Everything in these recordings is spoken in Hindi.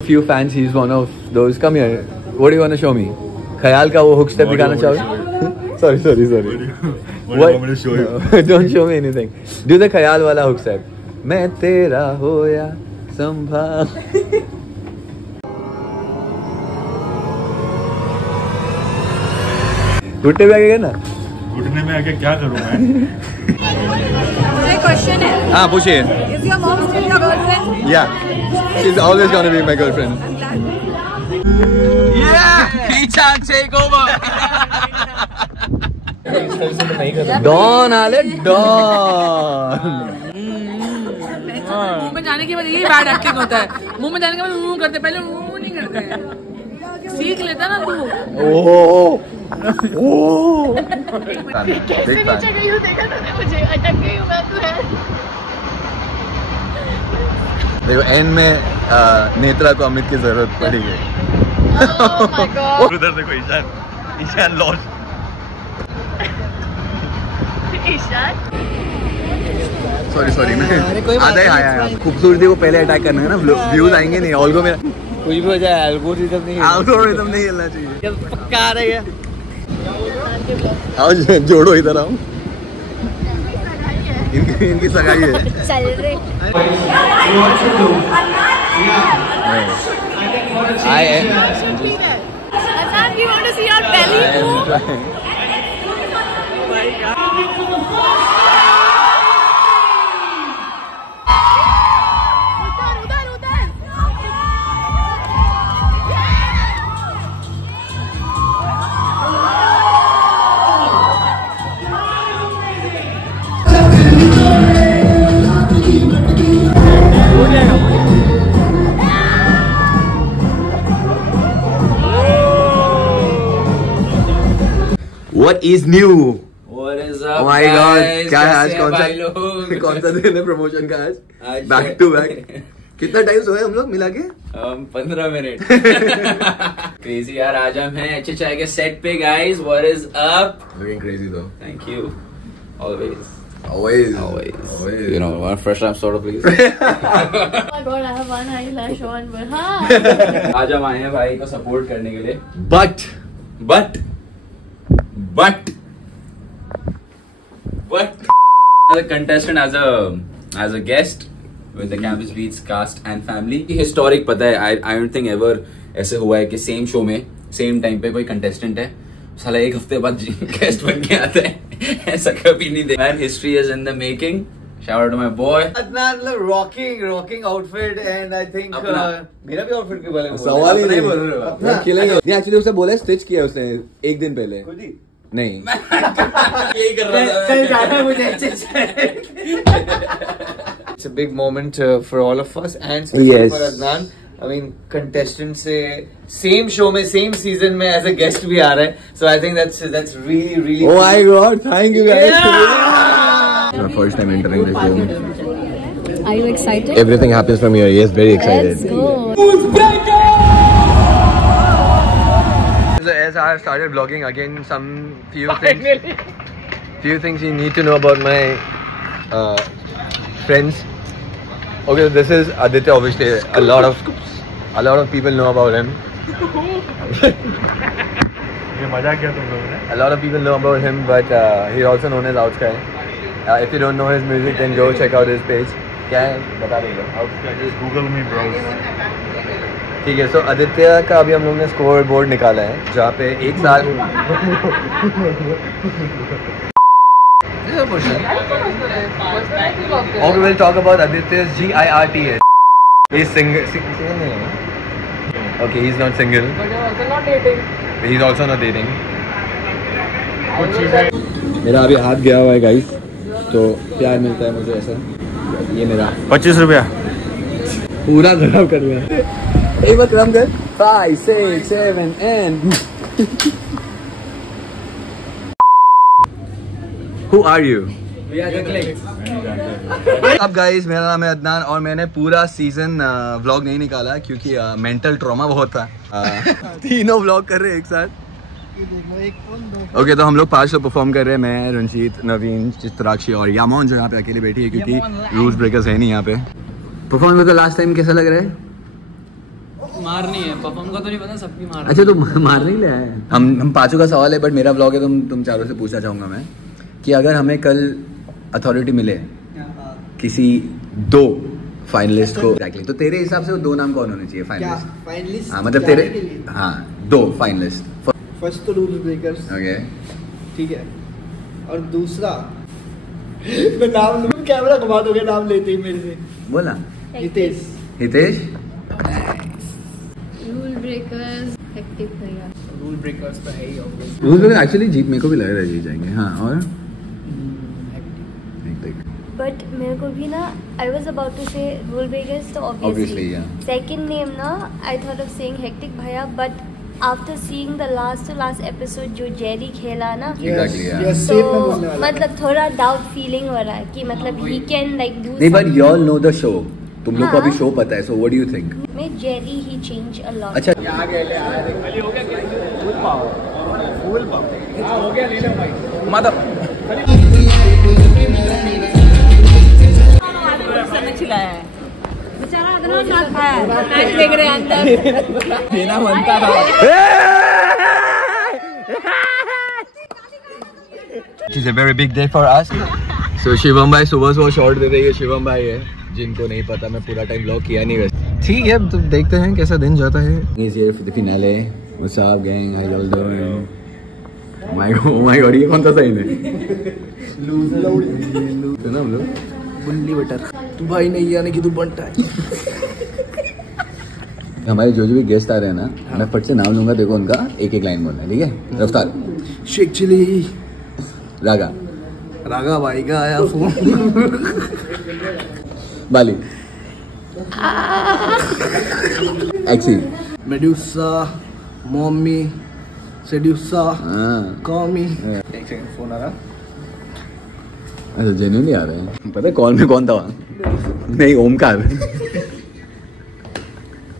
Few fans, he's one of those. Come here. What do you want to show me? ख्याल का वो hook step दिखाना चाहोगे? Sorry. What do you want me to show you? Don't show me anything. Do the ख्याल वाला hook step. मैं तेरा होया संभाल. घुटने में आगे ना? घुटने में आके क्या करूँ मैं? मुझे क्वेश्चन है. हाँ पूछिए. Is your mom still your girlfriend? Yeah. She's always gonna be my girlfriend. I'm glad. Yeah! Pichan take over! Don आले Don! मुंह में जाने के बाद यही बैड एक्टिंग होता है. मुंह में जाने के बाद मुंह करते, पहले मुंह नहीं करते. सीख लेता ना तू. Oh! कैसे नीचे गई हूँ देखा तूने मुझे, अटक गई हूँ मैं तो है. देखो एंड में नेत्रा को अमित की जरूरत पड़ी गई. Oh my God. उधर देखो ईशान लॉस्ट. ईशान. सॉरी मैं आधा ही आया. खूबसूरती को पहले अटैक करना है ना, व्यूज आएंगे नहीं. ऑल्गो मेरा कुछ भी हो जाए, एल्गोरिथम नहीं हिलना चाहिए. पक्का आ रही है. आओ जोड़ो इधर आओ. इनकी सगाई है. चल रे. I am. Adnan, do you want to see your belly move? What is new? What is up? Oh my God! क्या है आज? कौन सा दिन है प्रमोशन का आज? Back to back. कितना टाइम सोए हम लोग मिला के? 15 मिनट. क्रेजी यार. आज हम हैं अच्छे चाय के सेट पे guys. What is up? Looking crazy though. Thank you. Always. You know, one fresh time sort of please. Oh my God, I have one eyelash on, but हाँ. आज हम आए हैं भाई को सपोर्ट करने के लिए. But as a contestant, as a guest with the Campus Beats cast and family. Historic पता है. I don't think ever ऐसे हुआ है कि सेम शो में सेम टाइम पे कोई कंटेस्टेंट है साला एक हफ्ते बाद गेस्ट बन के आता है. ऐसा कभी नहीं देखा. Man, history is in the making. Shout out to my boy. Adnan, rocking outfit, and I think मेरा भी outfit के बारे में सवाल ही नहीं बोल रहे हो. खिलेंगे. नहीं एक्चुअली उसने बोला स्टिच किया उसने एक दिन पहले. नहीं. यही कर रहा था. कल जाना मुझे. It's a big moment for all of us and especially for Adnan. I mean, contestant से same show में same season में as a guest भी आ रहा है. So I think that's really. Oh my God! Thank you guys. Yeah! My first time entering the show. Are you excited? Everything happens from here. Yes, very excited. Let's go. As I have started vlogging again, few things you need to know about my friends. Okay, this is Aditya. Obviously, a lot of people know about him. ये मजाक किया तुम लोगों ने. A lot of people know about him, but he's also known as Outsky. If you don't know his music, then go check out his page. क्या है बता देगा. Just Google me, bro. ठीक है. सो आदित्य का अभी हम लोग ने स्कोर बोर्ड निकाला है जहाँ पे एक साल. Okay, we'll talk about Aditya's GIRTS. He's single. Okay, he's not single. But you're also not dating. He's also not dating. मेरा अभी हाथ गया हुआ है गाइस, तो प्यार मिलता है मुझे ऐसा. ये मेरा 25 रुपया पूरा खराब कर दिया. एक बार कम कर. 5, 6, 7 and. Who are you? We are the Clicks. अब गाइस मेरा नाम है अदनान और मैंने पूरा सीजन व्लॉग नहीं निकाला क्योंकि मेंटल ट्रॉमा बहुत था. तीनों व्लॉग कर रहे हैं एक साथ. ओके, तो हम लोग 5 लोग परफॉर्म कर रहे हैं. मैं, रंजीत, नवीन, चित्राक्षी और यामोन जो यहाँ पे अकेले बैठी है क्योंकि रूल्स ब्रेकर्स है नहीं यहाँ पे. परफॉर्म में तो लास्ट टाइम कैसा लग रहा है? मारनी है, परफॉर्म का तो नहीं पता, सबकी मारनी। अच्छा, तो मारने ही ले आए। हम पांचों का सवाल है, बट मेरा ब्लॉग है, तुम चारों से पूछना चाहूंगा मैं कि अगर हमें कल अथॉरिटी मिले किसी 2 फाइनलिस्ट को, तो तेरे हिसाब से वो 2 नाम कौन होने चाहिए फाइनलिस्ट? हाँ, मतलब तेरे, हाँ 2 फाइनलिस्ट। फर्स्ट तो रूल्स ब्रेकर्स, ओके ठीक है, और दूसरा मैं नाम लूँ, कैमरा घुमा दोगे नाम लेते ही मेरे से। बोला Hitesh. Hitesh. Rule breakers, hectic भैया। रूल ब्रेकर्स तो है ही ऑब्वियस। रूल ब्रेकर एक्चुअली जीत, मेरे को भी लग रहा है जीत जाएंगे। हाँ, और But मेरे को भी ना, I was about to say rule breakers, so obviously yeah. Second name ना, I thought of saying hectic भैया, but after seeing the last to last episode जो जेरी खेला ना, Exactly, yeah. Yes, so same मैं बोलने वाला। मतलब थोड़ा doubt feeling हो रहा है कि मतलब he can like do नहीं, but you all know the show, तुम लोग को अभी हाँ। शो पता है, so what do you think? में Jerry he change a lot। अच्छा, चिल्लाया है बेचारा, इतना ना खाया, मैच देख रहे हैं अंदर देना बनता था। It is a very big day for us. So Shivam भाई सुबह शॉट दे देंगे। शिवम भाई है, जिनको नहीं पता मैं पूरा टाइम व्लॉग किया नहीं वैसे। ठीक है, तो देखते हैं कैसा दिन जाता है। Is here for the finale. What's up gang? How y'all doing? Oh my god, ये कौन सा साइन है? सुना हम लोग बुल्ली बटर, तू भाई नहीं आने की तू बनता है। हमारे जो भी गेस्ट आ रहे हैं ना, मैं फट से नाम लूंगा, देखो उनका एक लाइन बोलना है, ठीक है? रफ्तार, शेख चिली, रागा, रागा भाई का आया फोन, बाली, एक्सी, मेड्यूसा, मम्मी, सेड्यूसा, हाँ, कॉमी। एक सेकंड, फोन आ रहा। अच्छा, जेन्युइनली आ रहे हैं। पता है कॉल में कौन था वहाँ? नहीं, ओमकार।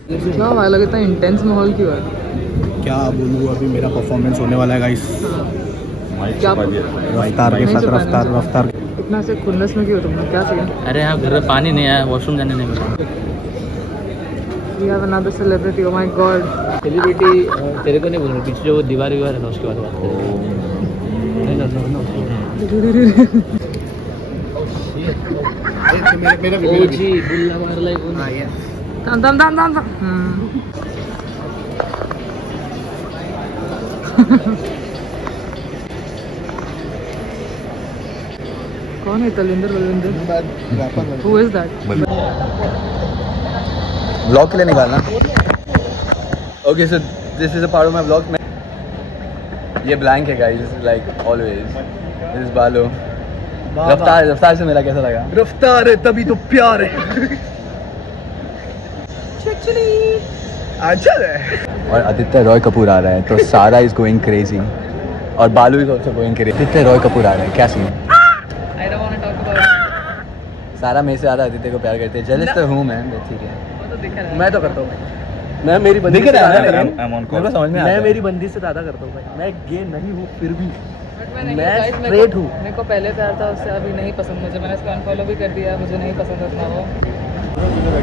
क्या भाई लगा, इतना इंटेंस माहौल क्यों है? क्या बोलूँ, अभी मेरा परफॉर्मेंस होने वाला है गाइस। क्या रफ्तार के साथ रफ्तार इतना से खुन्नस में क्यों तुमने, क्या सीन? अरे यहाँ घर में पानी नहीं आया, वॉशरूम जाने नहीं मिला। We have another celebrity, oh my god. Celebrity तेरे को नहीं बोल रहा, पीछे जो दीवार है ना उसके बाद बात करें। मेरा जी बुल्ला मार लाइक दम कौन है? Talwinder Balwinder. Who is that? Blog के लिए निकालना। Okay, so this is a part of my blog. ये ब्लैंक है guys, like always. This is बालो। रफ्तार से मेरा कैसा लगा? रफ्तार है तभी तो प्यार है। अच्छा है। और आदित्य रॉय कपूर आ रहा है, तो सारा इज गोइंग क्रेजी और Balu is also going crazy. Aditya Roy Kapur आ रहा है, क्या scene? I don't want to talk about it. सारा मेरे से ज़्यादा आदित्य को प्यार करते हैं। जेलस तो हूँ मैं, ठीक है। वो तो दिख रहा है। मैं तो करता हूँ, मैं मेरी बंदी से ज़्यादा करता हूँ। मैं मेरी बंदी से ज़्यादा करता हूँ भाई। मैं गे नहीं हूँ फिर भी मैं स्ट्रेट हूँ। मेरे को पहले प्यार था उससे, अभी नहीं पसंद मुझे। मैंने उसको अनफॉलो भी कर दिया, मुझे नहीं पसंद उतना वो।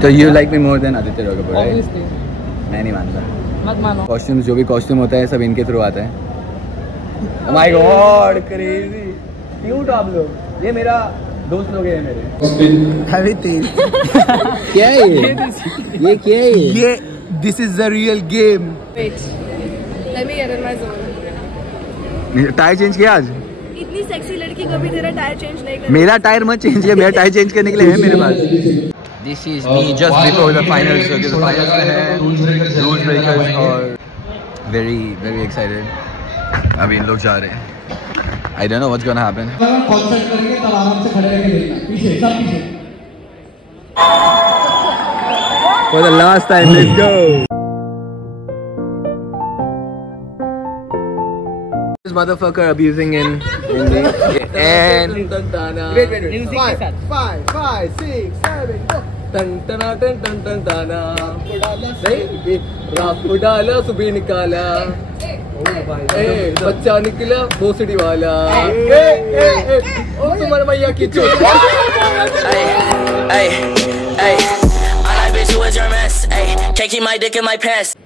तो you like me more than Aditya Roy Kapoor? Obviously. मैं नहीं मानता। मत मानो। कॉस्ट्यूम्स, जो भी कॉस्ट्यूम होता है सब इनके थ्रू आता है। माय गॉड, क्रेजी क्यूट आप लोग। ये मेरा दोस्त लोग हैं मेरे। अभी तेरी क्या है ये क्या है ये this is the real game. Wait, let me get in my zone. Tyre change किया आज? इतनी सेक्सी लड़की कभी तेरा टायर चेंज नहीं कर। मेरा टायर मत चेंज किया, मेरा टायर चेंज करने के लिए है मेरे पास। This is me just before the finals. Okay, the finals में है रूल्स ब्रेकर्स और वेरी वेरी एक्साइटेड। अभी इन लोग जा रहे हैं। I don't know what's gonna happen. For the last time, let's go. This motherfucker abusing in Hindi and wait. 5, 6, 7, go. रात डाला सुबह निकाला, बच्चा निकला भोसड़ी वाला, तुम्हारे भैया की चोट। was your mess. Ay, can't keep my dick in my pants.